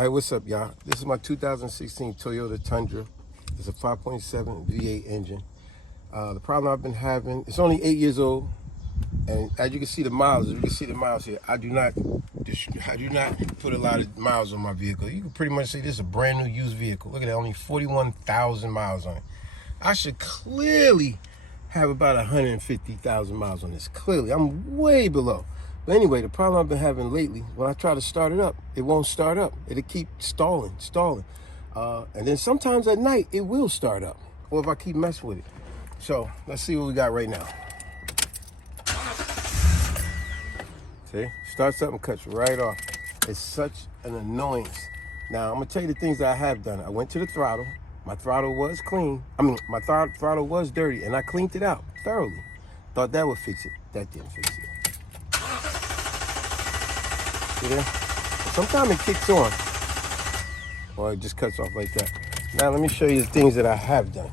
All right, what's up, y'all? This is my 2016 Toyota Tundra. It's a 5.7 V8 engine. The problem I've been having, it's only 8 years old, and as you can see the miles, here, I do not put a lot of miles on my vehicle. You can pretty much say this is a brand new used vehicle. Look at that, only 41,000 miles on it. I should clearly have about 150,000 miles on this. Clearly, I'm way below. But anyway, the problem I've been having lately, when I try to start it up, it won't start up. It'll keep stalling. And then sometimes at night, it will start up, or if I keep messing with it. So let's see what we got right now. See, starts up and cuts right off. It's such an annoyance. Now, I'm gonna tell you the things that I have done. I went to the throttle. My throttle was clean. My throttle was dirty, and I cleaned it out thoroughly. Thought that would fix it. That didn't fix it. See there? Sometimes it kicks on, or it just cuts off like that. Now let me show you the things that I have done.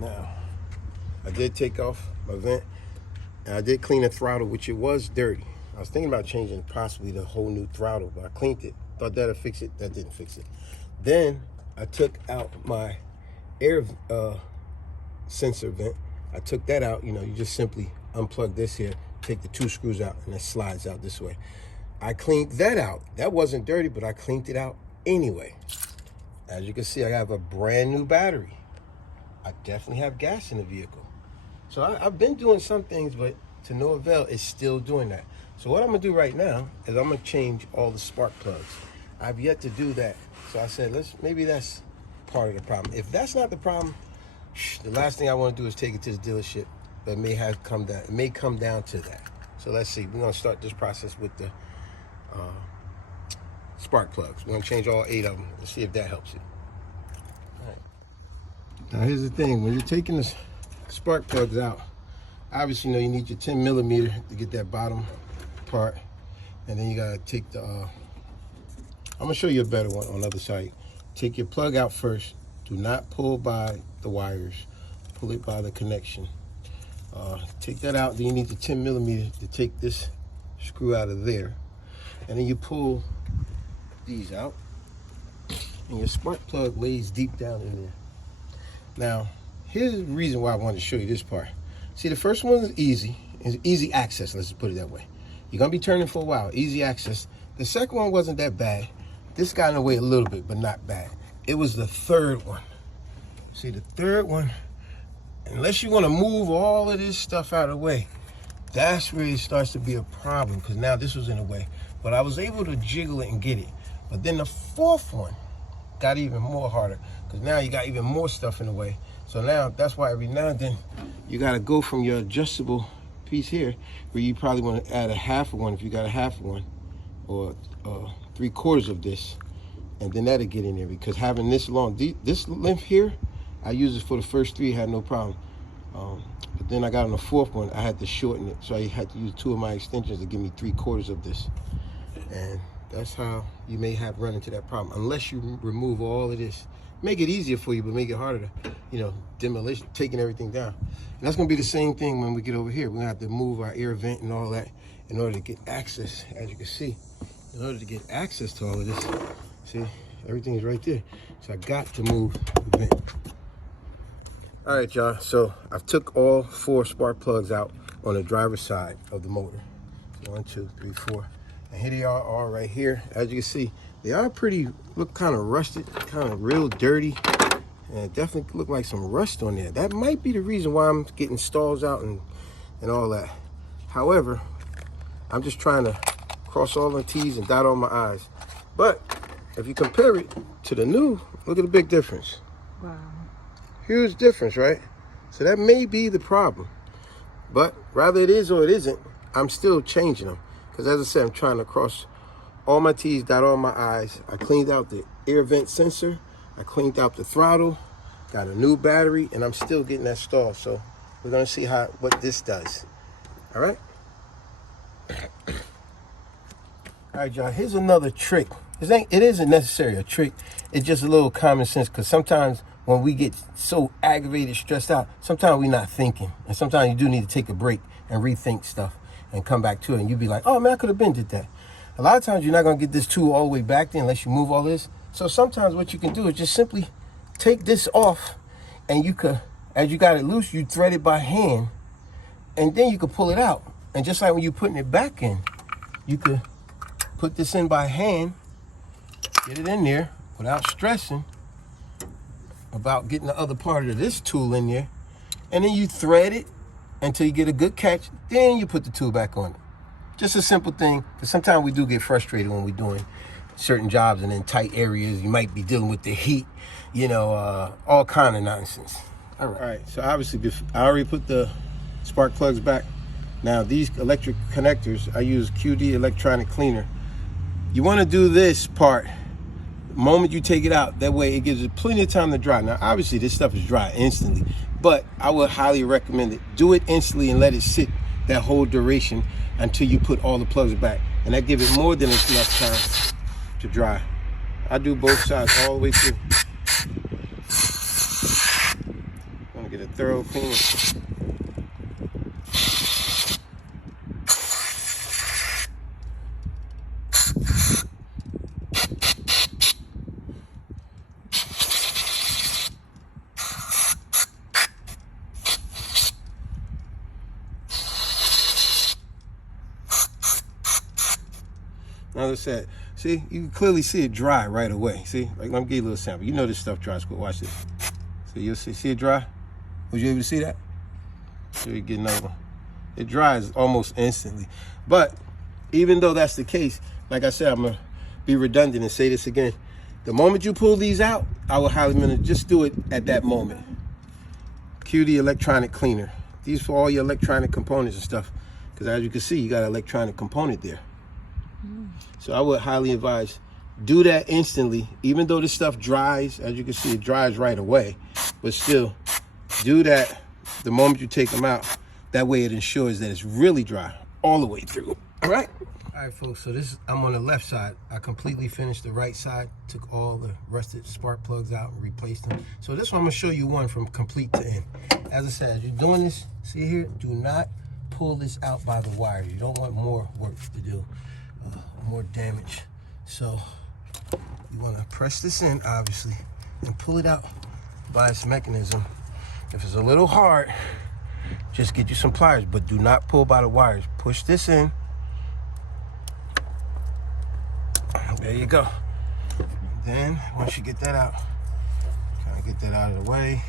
Now, I did take off my vent, and I did clean the throttle, which it was dirty. I was thinking about changing possibly the whole new throttle, but I cleaned it. Thought that'd fix it. That didn't fix it. Then I took out my air sensor vent. I took that out. You just simply unplug this here, take the 2 screws out, and it slides out this way. I cleaned that out. That wasn't dirty, but I cleaned it out anyway. As you can see, I have a brand new battery. I definitely have gas in the vehicle. So I've been doing some things, but to no avail. It's still doing that. So what I'm gonna do right now is I'm gonna change all the spark plugs. I've yet to do that. So I said, maybe that's part of the problem. If that's not the problem, the last thing I want to do is take it to the dealership. But it may come down to that. So let's see. We're gonna start this process with the spark plugs. We're gonna change all 8 of them and see if that helps it. All right. Now here's the thing: when you're taking the spark plugs out, obviously you need your 10 millimeter to get that bottom part, and then you gotta take the. I'm gonna show you a better one on the other side. Take your plug out first. Do not pull by the wires. Pull it by the connection. Take that out. Then you need the 10 millimeter to take this screw out of there, and then you pull these out, and your spark plug lays deep down in there. Now, here's the reason why I wanted to show you this part. See, the first one is easy. It's easy access. Let's just put it that way. You're gonna be turning for a while. Easy access. The second one wasn't that bad. This got in the way a little bit, but not bad. It was the third one. See, the third one, unless you want to move all of this stuff out of the way, that's where it starts to be a problem, because now this was in the way. But I was able to jiggle it and get it. But then the fourth one got even more harder, because now you got even more stuff in the way. So now that's why every now and then you got to go from your adjustable piece here, where you probably want to add a half of one if you got a half of one, or 3/4 of this. And then that'll get in there, because having this long, this length here, I used it for the first 3, had no problem. But then I got on the 4th one, I had to shorten it. So I had to use 2 of my extensions to give me 3/4 of this. And that's how you may have run into that problem, unless you remove all of this. Make it easier for you, but make it harder to, demolition, taking everything down. And that's gonna be the same thing when we get over here. We're gonna have to move our air vent and all that in order to get access, as you can see. In order to get access to all of this, see, everything is right there. So I got to move the vent. All right, y'all, so I've took all 4 spark plugs out on the driver's side of the motor. 1, 2, 3, 4. And here they are all right here. As you can see, they are look kind of rusted, kind of real dirty. And it definitely look like some rust on there. That might be the reason why I'm getting stalls out and all that. However, I'm just trying to cross all the T's and dot all my I's. But if you compare it to the new, look at the big difference. Wow. Huge difference, right? So that may be the problem. But rather it is or it isn't, I'm still changing them. Because as I said, I'm trying to cross all my T's, dot all my I's. I cleaned out the air vent sensor. I cleaned out the throttle. Got a new battery, and I'm still getting that stall. So we're gonna see what this does. All right? All right, y'all, here's another trick. It isn't necessarily a trick. It's just a little common sense, because sometimes when we get so aggravated, stressed out, sometimes we're not thinking. And sometimes you do need to take a break and rethink stuff and come back to it. And you be like, oh man, I could have been did that. A lot of times you're not gonna get this tool all the way back there unless you move all this. So sometimes what you can do is just simply take this off, and you could, as you got it loose, you thread it by hand, and then you could pull it out. And just like when you're putting it back in, you could put this in by hand, get it in there without stressing about getting the other part of this tool in there, and then you thread it until you get a good catch, then you put the tool back on it. Just a simple thing, because sometimes we do get frustrated when we're doing certain jobs and in tight areas. You might be dealing with the heat, you know, all kind of nonsense. All right, so obviously I already put the spark plugs back. Now these electric connectors, I use QD electronic cleaner. You want to do this part the moment you take it out. That way it gives it plenty of time to dry. Now obviously this stuff is dry instantly, but I would highly recommend it. Do it instantly and let it sit that whole duration until you put all the plugs back. And that gives it more than enough time to dry. I do both sides all the way through. I'm gonna get a thorough cleaning. Now as I said, see, you can clearly see it dry right away. See, like, let me give you a little sample. You know this stuff dries quick. Watch this. So you'll see it dry? Was you able to see that? So you get another one. It dries almost instantly. But even though that's the case, like I said, I'm gonna be redundant and say this again. The moment you pull these out, I would highly recommend just do it at that moment. QD electronic cleaner. These for all your electronic components and stuff. Because as you can see, you got an electronic component there. So I would highly advise, do that instantly. Even though this stuff dries, as you can see, it dries right away. But still, do that the moment you take them out. That way it ensures that it's really dry all the way through. All right? All right, folks, so I'm on the left side. I completely finished the right side, took all the rusted spark plugs out and replaced them. So this one, I'm gonna show you one from complete to end. As I said, as you're doing this, see here, do not pull this out by the wire. You don't want more work to do. More damage. So you want to press this in, obviously, and pull it out by its mechanism. If it's a little hard, just get you some pliers, but do not pull by the wires. Push this in. There you go. Then once you get that out, kind of get that out of the way,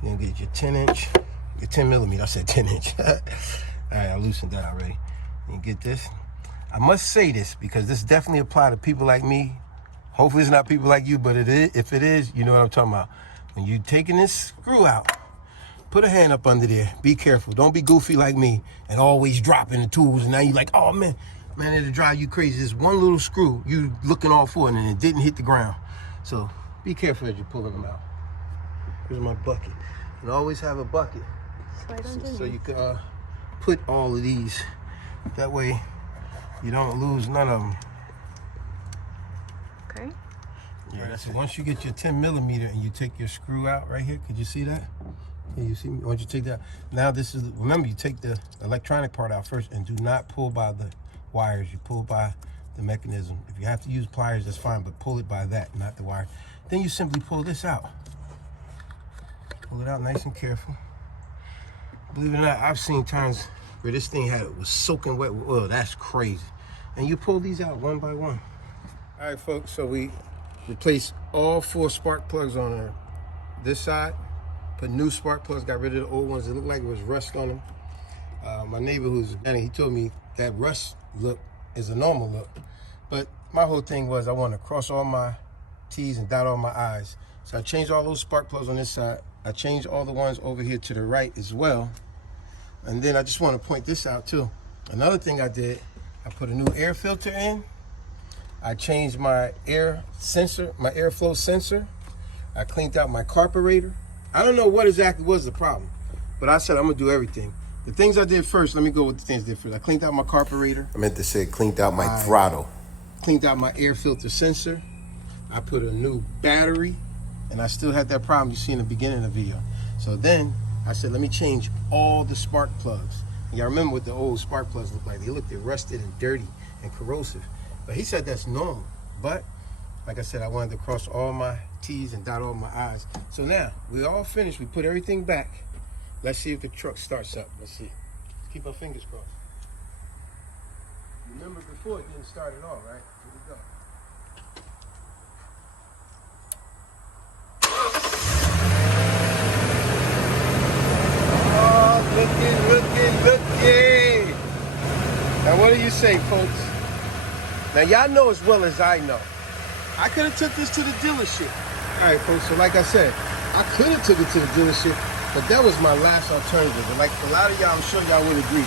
then get your 10-inch, your 10 millimeter. I said 10-inch. All right, I loosened that already. You get this. I must say this because this definitely applies to people like me. Hopefully it's not people like you, but it is. If it is, you know what I'm talking about. When you're taking this screw out, put a hand up under there. Be careful. Don't be goofy like me and always dropping the tools. And now you're like, oh man, it'll drive you crazy. This one little screw, you looking all for it and it didn't hit the ground. So be careful as you're pulling them out. Here's my bucket. And always have a bucket. So you can put all of these. That way, you don't lose none of them. Okay. Yeah, that's it. Once you get your 10 millimeter and you take your screw out right here, could you see that? Can you see me? Once you take that, now this is, remember you take the electronic part out first and do not pull by the wires. You pull by the mechanism. If you have to use pliers, that's fine, but pull it by that, not the wire. Then you simply pull this out. Pull it out nice and careful. Believe it or not, I've seen times where this thing was soaking wet with oil. That's crazy. And you pull these out one by one. All right, folks, so we replaced all 4 spark plugs on this side, put new spark plugs, got rid of the old ones. It looked like it was rust on them. My neighbor who's a mechanic, he told me that rust look is a normal look. But my whole thing was I want to cross all my T's and dot all my I's. So I changed all those spark plugs on this side. I changed all the ones over here to the right as well. And then I just want to point this out too. Another thing I did, I put a new air filter in. I changed my air sensor, my airflow sensor. I cleaned out my carburetor. I don't know what exactly was the problem, but I said I'm gonna do everything. The things I did first, let me go with the things I did first. I cleaned out my carburetor. I meant to say cleaned out my throttle. Cleaned out my air filter sensor. I put a new battery and I still had that problem you see in the beginning of the video. So then I said, let me change all the spark plugs. And y'all remember what the old spark plugs looked like. They're rusted and dirty and corrosive. But he said that's normal. But like I said, I wanted to cross all my T's and dot all my I's. So now we're all finished. We put everything back. Let's see if the truck starts up. Let's see. Keep our fingers crossed. Remember before it didn't start at all, right? Here we go. Looky. Now what do you say, folks? Now y'all know as well as I know. I could have took this to the dealership. All right, folks, so like I said, I could have took it to the dealership, but that was my last alternative. And like a lot of y'all, I'm sure y'all would agree,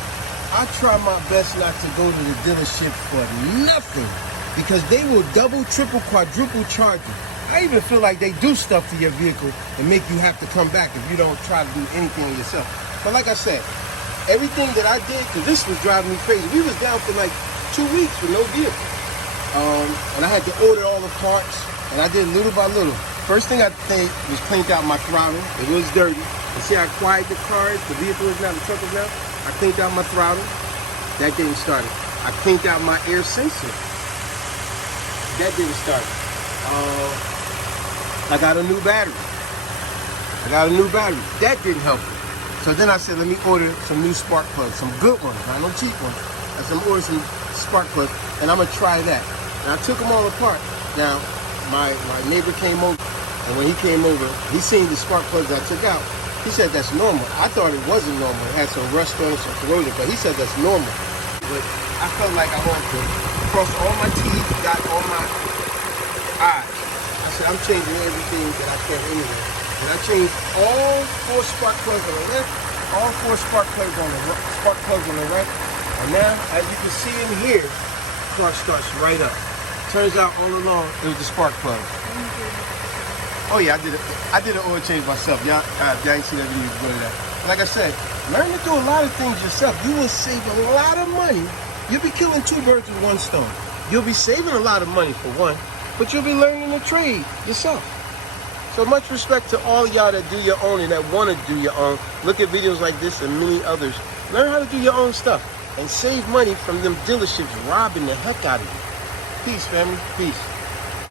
I try my best not to go to the dealership for nothing, because they will double, triple, quadruple charge you. I even feel like they do stuff to your vehicle and make you have to come back if you don't try to do anything yourself. But like I said, everything that I did, because this was driving me crazy. We was down for like 2 weeks with no vehicle. And I had to order all the parts, and I did little by little. First thing I did was cleaned out my throttle. It was dirty. And see how quiet the car is, the vehicle is now, the truck is now? I cleaned out my throttle. That didn't start it. I cleaned out my air sensor. That didn't start it. I got a new battery. That didn't help it. So then I said, let me order some new spark plugs, some good ones, not no cheap ones. I said, I'm order some spark plugs, and I'm gonna try that. And I took them all apart. Now, my neighbor came over, and when he came over, he seen the spark plugs I took out. He said that's normal. I thought it wasn't normal. It had some rust on it, some corrosion, but he said that's normal. But I felt like I wanted to cross all my T's, dot all my I's. I said, I'm changing everything that I can anyway. And I changed all 4 spark plugs on the left, all 4 spark plugs on the right. And now, as you can see in here, the car starts right up. Turns out all along it was the spark plug. Oh yeah, I did an oil change myself. Y'all ain't seen that video, you can go to that. Like I said, learn to do a lot of things yourself. You will save a lot of money. You'll be killing 2 birds with 1 stone. You'll be saving a lot of money for one, but you'll be learning a trade yourself. So much respect to all y'all that do your own and that want to do your own. Look at videos like this and many others. Learn how to do your own stuff and save money from them dealerships robbing the heck out of you. Peace, family. Peace.